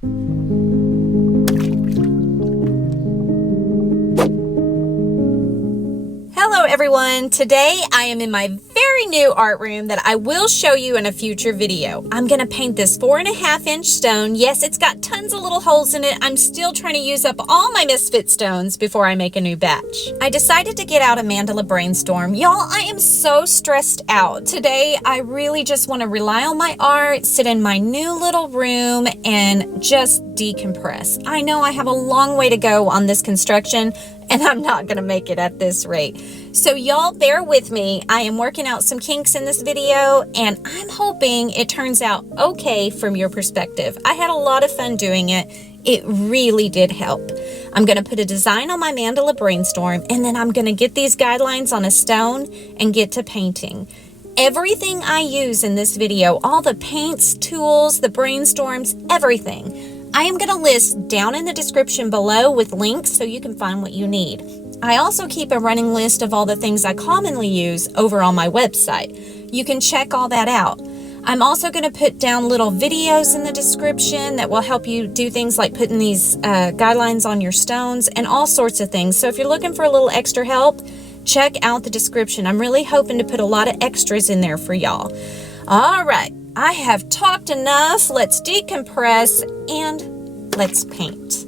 Hello everyone, today I am in my very new art room that I will show you in a future video. I'm going to paint this 4.5-inch stone. Yes, it's got tons of little holes in it. I'm still trying to use up all my misfit stones before I make a new batch. I decided to get out a Mandala Brainstorm. Y'all, I am so stressed out. Today I really just want to rely on my art, sit in my new little room, and just decompress. I know I have a long way to go on this construction, and I'm not gonna make it at this rate. So y'all bear with me. I am working out some kinks in this video, and I'm hoping it turns out okay from your perspective. I had a lot of fun doing it. It really did help. I'm gonna put a design on my Mandala Brainstorm, and then I'm gonna get these guidelines on a stone and get to painting. Everything I use in this video, all the paints, tools, the brainstorms, everything, I am going to list down in the description below with links so you can find what you need. I also keep a running list of all the things I commonly use over on my website. You can check all that out. I'm also going to put down little videos in the description that will help you do things like putting these guidelines on your stones and all sorts of things. So if you're looking for a little extra help, check out the description. I'm really hoping to put a lot of extras in there for y'all. All right. I have talked enough. Let's decompress and let's paint.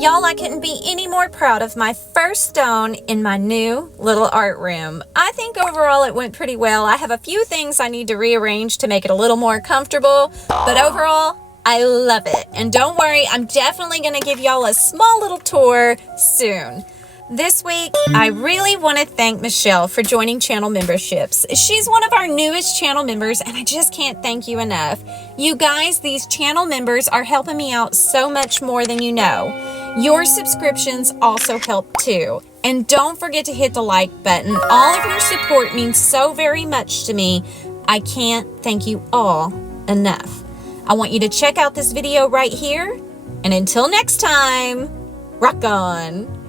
Y'all, I couldn't be any more proud of my first stone in my new little art room. I think overall it went pretty well. I have a few things I need to rearrange to make it a little more comfortable, but overall, I love it. And don't worry, I'm definitely going to give y'all a small little tour soon. This week, I really want to thank Michelle for joining channel memberships. She's one of our newest channel members, and I just can't thank you enough. You guys, these channel members are helping me out so much more than you know. Your subscriptions also help too. And don't forget to hit the like button. All of your support means so very much to me. I can't thank you all enough. I want you to check out this video right here. And until next time, rock on.